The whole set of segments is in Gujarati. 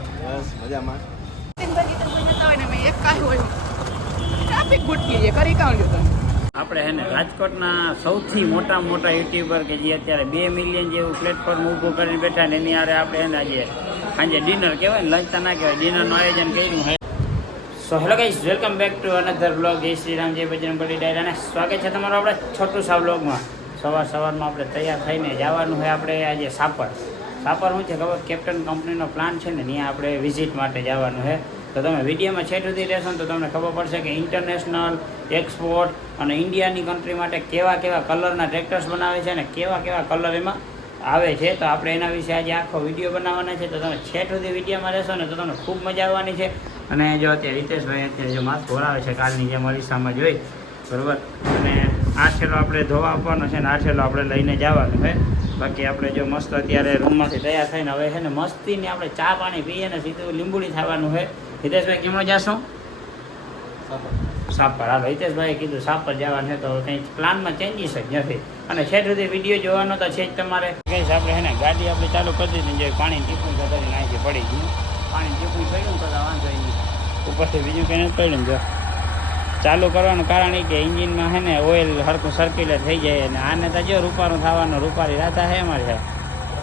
બસ મજામાં. આપણે હે ને રાજકોટના સૌથી મોટા યુટ્યુબર કે જે અત્યારે 2 મિલિયન જેવું પ્લેટફોર્મ ઊભું કરીને બેઠા ને એની આરે આપણે એને આજે સાંજે ડિનર કહેવાય ને, લંચ તો ના કહેવાય, ડિનરનું આયોજન કર્યું છે. So hello guys, welcome back to another blog. જય શ્રી રામ, જય બજરંગબલી ડાયરા, અને સ્વાગત છે તમારું આપણે છોટું સા બ્લોગમાં. સવારમાં આપણે તૈયાર થઈને જવાનું હોય આપણે આજે સાપર શું છે ખબર, કેપ્ટન કંપનીનો પ્લાન છે ને ત્યાં આપણે વિઝિટ માટે જવાનું છે. તો તમે વિડીયોમાં છેટ સુધી રહેશો ને તો તમને ખબર પડશે કે ઇન્ટરનેશનલ એક્સપોર્ટ અને ઇન્ડિયાની કન્ટ્રી માટે કેવા કલરના ટ્રેક્ટર્સ બનાવે છે અને કેવા કલર એમાં આવે છે. તો આપણે એના વિશે આજે આખો વિડીયો બનાવવાના છે. તો તમે છેટ સુધી વિડીયોમાં રહેશો ને તો તમને ખૂબ મજા આવવાની છે. અને જો અત્યારે રીતેશભાઈ અત્યારે જો માથું વળાવે છે કાલની જેમ અરીસામાં જોઈ, બરાબર. અને આ છેલ્લો આપણે ધોવા આપવાનો છે ને આ છેલ્લો આપણે લઈને જવાનું છે. બાકી આપણે જો મસ્ત અત્યારે રૂમમાંથી તૈયાર થઈને હવે છે ને મસ્તીની આપણે ચા પાણી પીએ ને સીધું લીંબુડી થવાનું છે. હિતેશભાઈ કેમનો જાશું? સાપર. હાલો, હિતેશભાઈએ કીધું સાપર જવાનું છે તો કંઈ પ્લાનમાં ચેન્જીસ જ નથી. અને છેટ સુધી વિડીયો જોવાનો તો છે જ તમારે. કહીશ આપણે છે ને ગાડી આપણે ચાલુ કરી દીધી, જે પાણી ટીપું કરીને અહીંથી પડી ગયું, પાણી ટીપું પડ્યું તો વાંધો નહીં, ઉપરથી બીજું કંઈ નથી પડ્યું. જો ચાલુ કરવાનું કારણ એ કે એન્જિનમાં છે ને ઓઇલ હરખું સર્ક્યુલેટ થઈ જાય. અને આને તો જો રૂપારું થવાનું, રૂપારી રાતા છે અમારે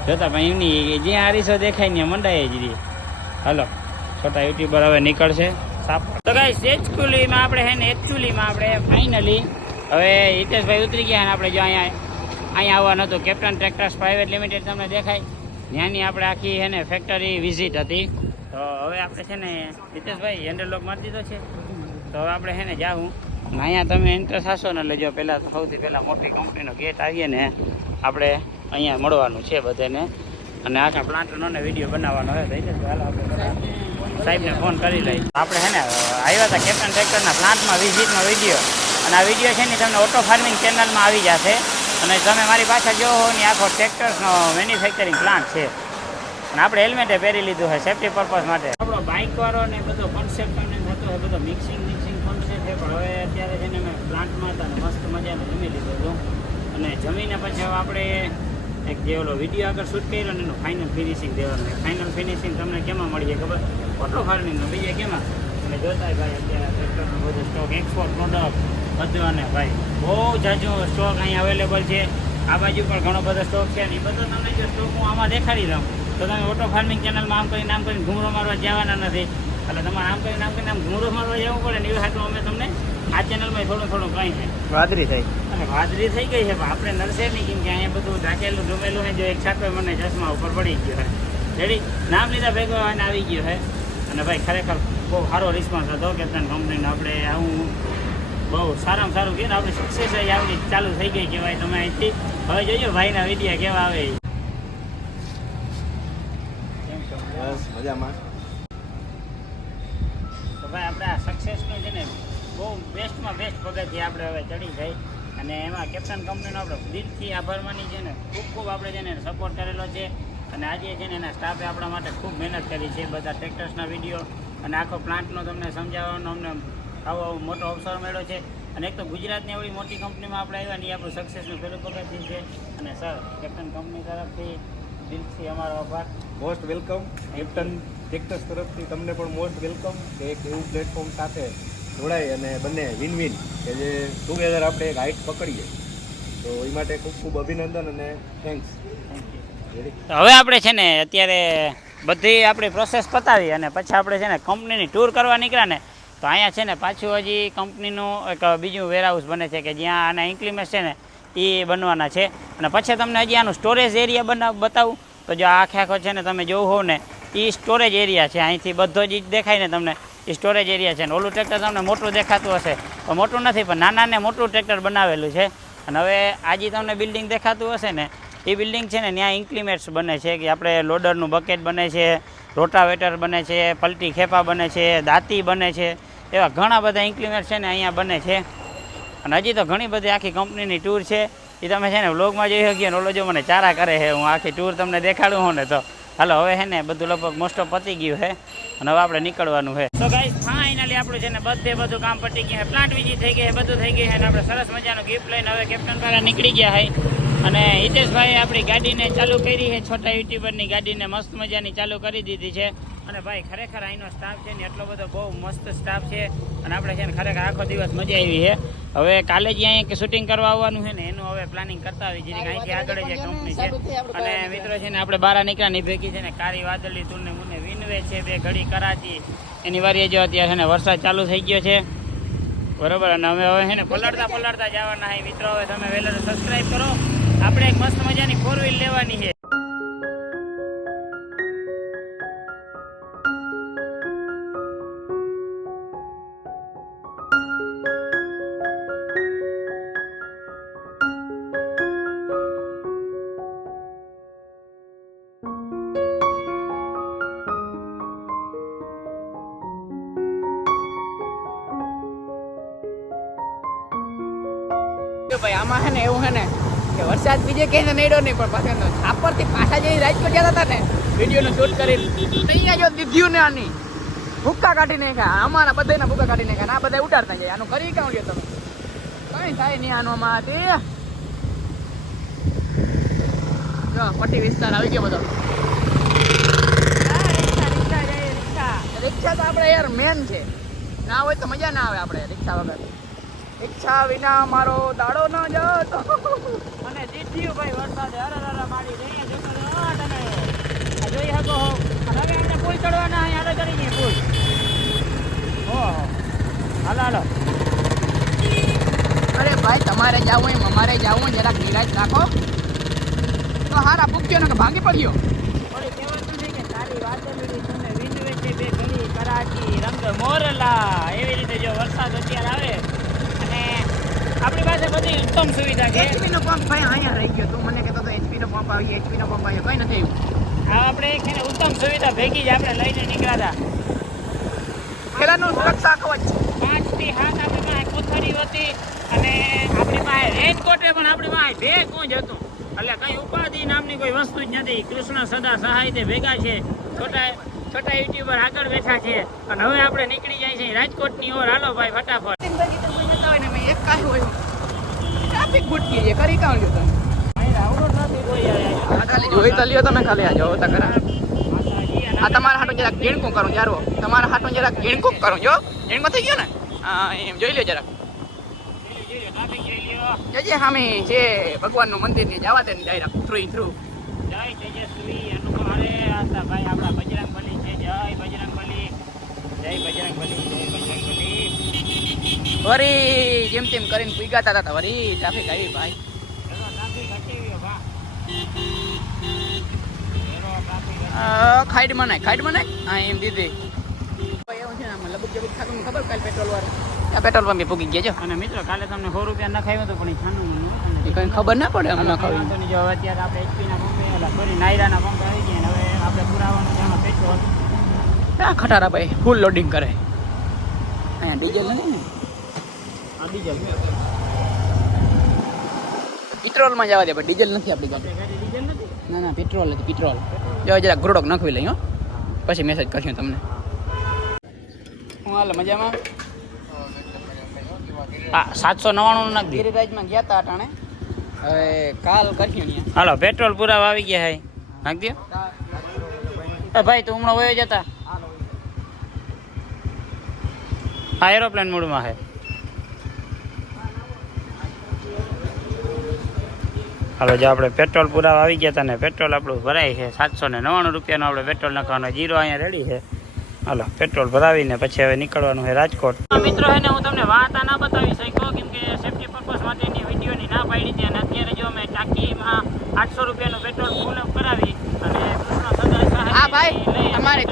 જોતા પણ એમની જ્યાં આરીસો દેખાય ને મંડાય જ રહી. હલો, છોટા યુટ્યુબર હવે નીકળશે સાપર. તો ગાઈસ એકચ્યુઅલીમાં આપણે ફાઇનલી હવે હિતેશભાઈ ઉતરી ગયા અને આપણે જો અહીંયા આવવાનું હતું. કેપ્ટન ટ્રેક્ટર્સ પ્રાઇવેટ લિમિટેડ તમને દેખાય, ત્યાંની આપણે આખી છે ને ફેક્ટરી વિઝિટ હતી. તો હવે આપણે છે ને હિતેશભાઈ હેન્ડલ લોક મારી દીધો છે. તો હવે આપણે છે ને જાઉં અહીંયા તમે એન્ટર થશો ને એટલે જો પહેલાં તો સૌથી પહેલાં મોટી કંપનીનો ગેટ આવીએ ને આપણે અહીંયા મળવાનું છે બધાને. અને આખા પ્લાન્ટનો ને વિડીયો બનાવવાનો હોય તો હિતેશભાઈ હાલો આપણે સાહેબને ફોન કરી લઈ. આપણે છે ને આવ્યા હતા કેપ્ટન ટ્રેક્ટરના પ્લાન્ટમાં વિઝિટનો વિડીયો, અને આ વિડીયો છે ને તમને ઓટો ફાર્મિંગ ચેનલમાં આવી જશે. અને તમે મારી પાછળ જો હો ને આખો ટ્રેક્ટર્સનો મેન્યુફેક્ચરિંગ પ્લાન્ટ છે. અને આપણે હેલ્મેટે પહેરી લીધું છે સેફ્ટી પર્પઝ માટે. આપણો બાઇકવાળો ને બધો કોન્સેપ્ટ તમને થતો હોય, બધો મિક્સિંગ કોન્સેપ્ટ છે. પણ હવે અત્યારે છે ને મેં પ્લાન્ટમાં હતા ને મસ્ત મજાને જમી લીધો હતો. અને જમીને પછી હવે આપણે એક જે ઓલો વિડીયો આગળ શૂટ કર્યો ને એનું ફાઇનલ ફિનિશિંગ દેવાનું. ફાઇનલ ફિનિશિંગ તમને કેમાં મળી જાય ખબર? ઓટો ફાર્મિંગનો. બીજે કેમાં તમે જોતા ભાઈ અત્યારે ટ્રેક્ટરનો બધો સ્ટોક, એક્સપોર્ટ પ્રોડક્ટ બધું. અને ભાઈ બહુ જાજો સ્ટોક અહીં અવેલેબલ છે. આ બાજુ પણ ઘણો બધો સ્ટોક છે. અને એ બધો તમને જો સ્ટોક હું આમાં દેખાડી દઉં તો તમે ઓટો ફાર્મિંગ ચેનલમાં આમ કરીને ઘૂમરો મારવા જવાના નથી. એટલે તમારે આમ કરીને આમ ઘૂમરો મારવા જવું પડે ને. એ હાટું અમે તમને આ ચેનલમાં થોડું કંઈ છે વાદરી થઈ ગઈ છે. આપણે નરસે નહીં, કેમ કે અહીંયા બધું ઢાંકેલું જમેલું છે. જો એક છાપે મને ચશ્મા ઉપર પડી ગયો છે. રેડી નામ લીધા ભેગો એને આવી ગયો છે. અને ભાઈ ખરેખર બહુ સારો રિસ્પોન્સ હતો કેપ્ટન કંપનીનો. આપણે આવું બહુ સારામાં સારું કહે ને આપણે સક્સેસ જ આવડી ચાલુ થઈ ગઈ કહેવાય. તમે અહીંથી હવે જોજો ભાઈના વિડીયા કેવા આવે. બસ મજામાં. તો ભાઈ આપણે આ સક્સેસનું છે ને બહુ બેસ્ટમાં બેસ્ટ પગથિયે આપણે હવે ચડી જાય. અને એમાં કેપ્ટન કંપનીનો આપણે દિલથી આભાર માની છે ને ખૂબ આપણે છે ને સપોર્ટ કરેલો છે. અને આજે છે ને એના સ્ટાફે આપણા માટે ખૂબ મહેનત કરી છે. બધા ટ્રેક્ટર્સના વિડીયો અને આખો પ્લાન્ટનો તમને સમજાવવાનો અમને આવો મોટો અવસર મળ્યો છે. અને એક તો ગુજરાતની એવડી મોટી કંપનીમાં આપણે આવ્યા ને એ આપણું સક્સેસનું પહેલું પગથિયું છે. અને સર કેપ્ટન કંપની તરફથી દિલથી અમારો આભાર. Most welcome. કેપ્ટન ટ્રેક્ટર્સ તરફથી તમને પણ મોસ્ટ વેલકમ કે એક એવું પ્લેટફોર્મ સાથે જોડાય અને બંને વિન કે જે ટુગેધર આપણે એક હાઇટ પકડીએ. તો એ માટે ખૂબ અભિનંદન અને થેન્ક્સ. હવે આપણે છે ને અત્યારે બધી આપણી પ્રોસેસ પતાવી અને પછી આપણે છે ને કંપનીની ટૂર કરવા નીકળ્યા ને તો અહીંયા છે ને પાછું હજી કંપનીનું એક બીજું વેરહાઉસ બને છે કે જ્યાં આના ઇન્ક્લિમેન્ટ છે ને એ બનવાના છે. અને પછી તમને હજી આનું સ્ટોરેજ એરિયા બતાવું તો જો આખો છે ને તમે જોવું હોવ ને એ સ્ટોરેજ એરિયા છે. અહીંથી બધો જ દેખાય ને તમને એ સ્ટોરેજ એરિયા છે. ને ઓલું ટ્રેક્ટર તમને મોટું દેખાતું હશે પણ મોટું નથી, પણ નાના ને મોટું ટ્રેક્ટર બનાવેલું છે. અને હવે આજે તમને બિલ્ડિંગ દેખાતું હશે ને એ બિલ્ડિંગ છે ને ત્યાં ઇન્ક્લિમેન્ટ્સ બને છે કે આપણે લોડરનું બકેટ બને છે, રોટાવેટર બને છે, પલટી ખેપા બને છે, દાંતી બને છે, એવા ઘણા બધા ઇન્ક્લિમેન્ટ્સ છે ને અહીંયા બને છે. અને હજી તો ઘણી બધી આખી કંપનીની ટૂર છે એ તમે છે ને વ્લોગમાં જોઈ શકીએ. ને ઓલો જો મને ચારા કરે છે, હું આખી ટૂર તમને દેખાડું હું ને. તો હાલો હવે છે ને બધું લગભગ મોસ્ટ ઓફ પતી ગયું છે અને હવે આપણે નીકળવાનું છે. તો ગાઈસ ફાઇનલી આપણું છે ને બધું કામ પતી ગયું છે. પ્લાન્ટ વિઝિટ થઈ ગઈ છે, બધું થઈ ગયું છે. અને આપણે સરસ મજાનું ગિફ્ટ લઈને હવે કેપ્ટન દ્વારા નીકળી ગયા છે. અને હિતેશભાઈ આપણી ગાડીને ચાલુ કરી છે, છોટા યુટ્યુબરની ગાડીને મસ્ત મજાની ચાલુ કરી દીધી છે. અને ભાઈ ખરેખર અહીંનો સ્ટાફ છે ને એટલો બધો બહુ મસ્ત સ્ટાફ છે અને આપણે છે ને ખરેખર આખો દિવસ મજા આવી છે. હવે કાલે જે અહીંયા શૂટિંગ કરવા આવવાનું છે ને એનું હવે પ્લાનિંગ કરતા આવી જેથી અહીંથી આગળ જે કંપની છે. અને મિત્રો છે ને આપણે બહાર નીકળ્યા ની ભેગી છે ને કારી વાદળી તુલને મુને વિનવે છે બે ઘડી કરાચી એની વારીએ જો અત્યારે છે ને વરસાદ ચાલુ થઈ ગયો છે બરોબર. અને અમે હવે છે ને પલળતા જવાના છે મિત્રો. હવે તમે વહેલા સબસ્ક્રાઈબ કરો. આપણે એક મસ્ત મજાની 4 વ્હીલ લેવાની છે. ભાઈ આમાં છે ને એવું છે ને કે વરસાદ બીજે ક્યાંય નડ્યો નહીં પણ પાછળ છાપરથી પાછા જઈ રાજકોટ જતા હતા ને વિડીયોનું શૂટ કરી અહીંયા જો દીધ્યું ને આની ભૂક્કા કાઢી નાખ્યા. અમારા બધાના ભૂક્કા કાઢી નાખ્યા. આ બધા ઉતારતા જાય. આનું કરી કાઉ લ્યો તમે કઈ થાય નહીં આનું આમાંથી. જો પટ્ટી વિસ્તાર આવી ગયો બધો. રિક્ષા તો આપણે યાર મેન છે. ના હોય તો મજા ના આવે આપણે રિક્ષા વગર. ઈચ્છા વિના મારો દાડો ન જતો. અને દીધ્યું ભાઈ વરસાદે હર માડી જઈએ જોતો તમે જોઈ શકો હો. અને હવે આપણે પુલ ચડવાના અહીં હાલો ચડી જઈએ પુલ. ઓહો હાલો. અરે ભાઈ તમારે જાવું એમ અમારે જાવું જરાક નિરાશ રાખો તો હારા ભૂખ્યો ને ભાંગી પડ્યો. થોડી કહેવત નથી કે તારી વાદળી તમને વિનવે છે બે ઘડી કરાચી રંગ મોરલા. એવી રીતે જો વરસાદ અત્યારે આવે અને આપણી પાસે બધી ઉત્તમ સુવિધા છે. HP નો પંપ ભાઈ અહીંયા રહી ગયો. તું મને કહેતો તો HP નો પંપ આવી HP નો પંપ આવ્યો કઈ નથી આવ્યું. આ આપણે એક એને ઉત્તમ સુવિધા ભેગી જ આપણે લઈને નીકળ્યા હતા. પેલાનું સુરક્ષા કવચ 5 થી 7 આપણી પાસે કોથળી હતી અને આપણી પાસે રેનકોટે પણ આપણી પાસે ભેગ જ હતું. એટલે કઈ ઉપાધિ નામની કોઈ વસ્તુ જ નથી. કૃષ્ણ સદા સહાય તે ભેગા છે. છોટા યુટ્યુબર આગળ બેઠા છે અને હવે આપણે નીકળી જાય છે રાજકોટની ઓર. હાલો ભાઈ ફટાફટ. એક કાંઈ હોય ટ્રાફિક ભૂટકી છે કરી કાઉ લ્યો તમે ખાલી જોઈ તો લ્યો તમે ખાલી આ જો તા કરા. આ તમારા હાટો જરાક ઝીણકું કરું જારો. તમારા હાટો જરાક ઝીણકું કરું જો ઝીણકું થઈ ગયો ને હા એમ જોઈ લ્યો જરાક. જજે સામે છે ભગવાનનું મંદિર ને જવા દે ને ડાયરેક્ટ થ્રુ. જય તેજસ્વી હનુમારે આસ્તા ભાઈ આપણા બજરંગબલી છે. જય બજરંગબલી. વરી જેમ તેમ કરીને પીગાતા હતા વરી ટ્રાફિક આવી ભાઈ. ખાઈડમાં નાખ હા એમ દીધી એવું છે ને આમાં લબક જબક થતું ખબર કાલે પેટ્રોલ વાળો પેટ્રોલ પંપે પૂગી ગયા છો. અને મિત્રો કાલે તમને 100 રૂપિયા નખાવ્યો હતો પણ એ છાનું એ કઈ ખબર ના પડે અમને ખાવી. જો અત્યારે આપણે એચપીના પંપે સોરી નાયરાના પંપે આવી ગયા ને હવે આપણે પુરાવાનું છે આમાં પેટ્રોલ. આ ખટારા ભાઈ ફૂલ લોડિંગ કરે. અહીંયા ડીઝલ નથી ને આ ડીઝલ પેટ્રોલમાં જવા દે પણ ડીઝલ નથી આપણી ગાડી. ડીઝલ નથી. ના પેટ્રોલ હતી પેટ્રોલ. જો જરા ગ્રોડોક નાખવી લઈ હો પછી મેસેજ કરશું તમને. હું હાલ મજામાં. હા 799 નાખ દે. ગિરિરાજમાં ગયા હતા અટાણે હવે કાલ કરશું ત્યાં. હાલો પેટ્રોલ પુરાવા આવી ગયા હે નાખ દે. ભાઈ તું હમણાં વયો જતા આ એરોપ્લેન મોડમાં છે. હાલો જો આપણે પેટ્રોલ પુરાવા આવી ગયા હતા ને પેટ્રોલ આપણું ભરાય છે 799 રૂપિયાનું આપણે પેટ્રોલ નાખવાનું. જીરો અહીંયા રેડી છે. હાલો પેટ્રોલ ભરાવીને પછી હવે નીકળવાનું છે રાજકોટ. મિત્રો હે ને હું તમને વાતા ના બતાવી શક્યો કેમ કે સેફ્ટી પર્પઝ માટેની વિડીયોની ના પાડી હતી અને અત્યારે જો અમે ટાંકીમાં 800 રૂપિયાનું પેટ્રોલ ફૂલ અપ કરાવી અને કૃષ્ણ સદા સહાય હા ભાઈ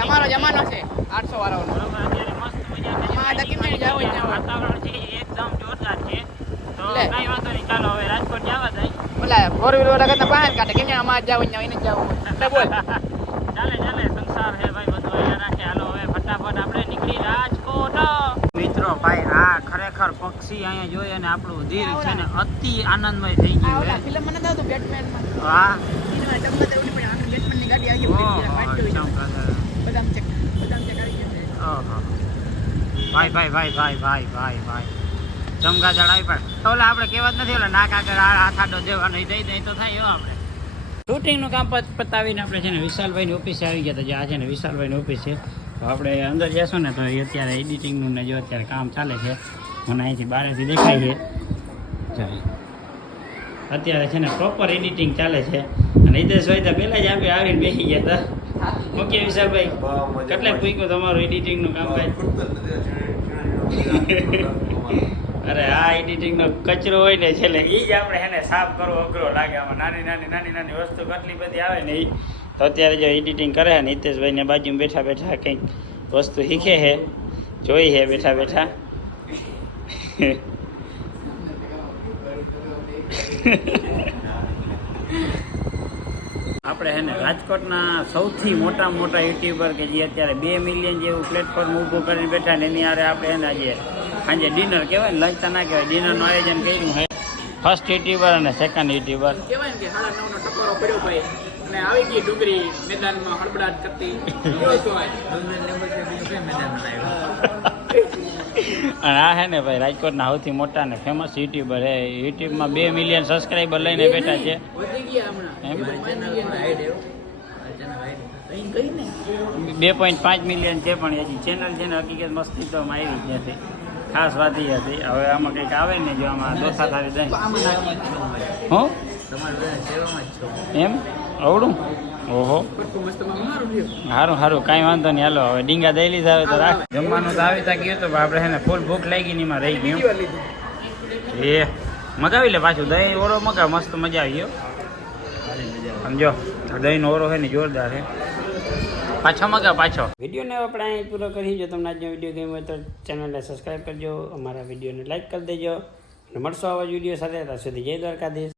તમારો જમાનો છે 800 વાળાનો. બરોબર અત્યારે મસ્ત મજા વાતાવરણ છે એકદમ જોરદાર છે. તો કઈ વાંધો નહીં ચાલો હવે રાજકોટ જવા જાય. બોલા 4 વ્હીલર વાળા કરતા બહાર કાઢે કેમ કે અમાર જાવ ને એને જાવ એટલે બોલ ચાલે સંસાર હે ભાઈ બધું અહીંયા રાખે. હાલો હવે ફટાફટ આપણે નીકળી રાજકોટ. મિત્રો ભાઈ આ ખરેખર પક્ષી અહીંયા જોઈ અને આપણું દિલ છે ને અતિ આનંદમય થઈ ગયું છે. ફિલ્મ મને દાવ તો બેટમેન માં હા ઇનવા ચમકા તે ઉડી પણ આનું બેટમેન ની ગાડી આવી ગઈ બદામ ચેક આવી ગયો. ઓહો ભાઈ ચમકા જડાવી પણ તો ઓલા આપણે કહેવત નથી ઓલા નાક આગળ હાથ આડો દેવાનો દઈ તો થાય એવો આપણે શૂટિંગનું કામ પતાવીને આપણે છે ને વિશાલભાઈની ઓફિસે આવી ગયા હતા. જે આ છે ને વિશાલભાઈની ઓફિસ છે. તો આપણે અંદર જઈશું ને તો એ અત્યારે એડિટિંગનું ને જો અત્યારે કામ ચાલે છે. મને અહીંથી બહારથી દેખાય છે. ચાલો અત્યારે છે ને પ્રોપર એડિટિંગ ચાલે છે. અને હિતેશભાઈ તો પહેલાં જ આપણે આવીને બેસી ગયા હતા. ઓકે વિશાલભાઈ, કેટલાક પૂછ્યું તમારું એડિટિંગનું કામ ભાઈ? અરે આ એડિટિંગનો કચરો હોય ને છેલ્લે એ જ આપણે એને સાફ કરવો અઘરો લાગે. આમાં નાની વસ્તુ કેટલી બધી આવે ને એ તો અત્યારે જો એડિટિંગ કરે છે ને હિતેશભાઈને બાજુમાં બેઠા બેઠા કંઈક વસ્તુ શીખે છે, જોઈ છે બેઠા બેઠા. આપણે છે ને રાજકોટના સૌથી મોટામાં મોટા યુટ્યુબર કે જે અત્યારે 2 મિલિયન જેવું પ્લેટફોર્મ ઊભું કરીને બેઠા ને એની હારે આપણે એને આજે સાંજે ડિનર કહેવાય ને, લંચ તો ના કહેવાય, ડિનરનું આયોજન કર્યું છે. ફર્સ્ટ યુટ્યુબર અને સેકન્ડ યુટ્યુબર કહેવાય ને કે 9:30નો ટકોરો પડ્યો ભાઈ અને આવી ગઈ ડુંગળી મેદાનમાં હડબડાટ કરતી. કેવો કહેવાય અને આ છે ને ભાઈ રાજકોટના સૌથી મોટા અને ફેમસ યુટ્યુબર છે. યુટ્યુબમાં 2 મિલિયન સબસ્ક્રાઈબર લઈને બેઠા છે. વધી ગયા હમણાં 2.5 મિલિયન છે પણ હજી ચેનલ છે ને હકીકત મસ્તી તો આવી જ નથી. ખાસ વાત એ હતી. હવે આમાં કંઈક આવે ને જો આમાં દોસ્તા થારી દઈ હું એમ અવડું ઓહો સારું સારું કાંઈ વાંધો નહીં. હાલો હવે ડીંગા દઈ લીધા હવે તો રાખ. જમવાનું તો આવી તા ગયું તો આપણે છે ને ફૂલ ભૂખ લાગી ને એમાં રહી ગયું. એ મગાવી લે પાછું દહીં ઓરો મગાવ, મસ્ત મજા આવી ગયો. સમજો દહીંનો ઓરો છે ને જોરદાર છે. પાછો મગાવ પાછો. વિડીયોને આપણે અહીં પૂરો કરી. જો તમને આજનો વિડીયો ગમ્યો હોય તો ચેનલને સબસ્ક્રાઈબ કરજો, અમારા વિડીયોને લાઈક કરી દેજો અને મળશો આવા જ વિડીયો સાથે. ત્યાં સુધી જય દ્વારકાધીશ.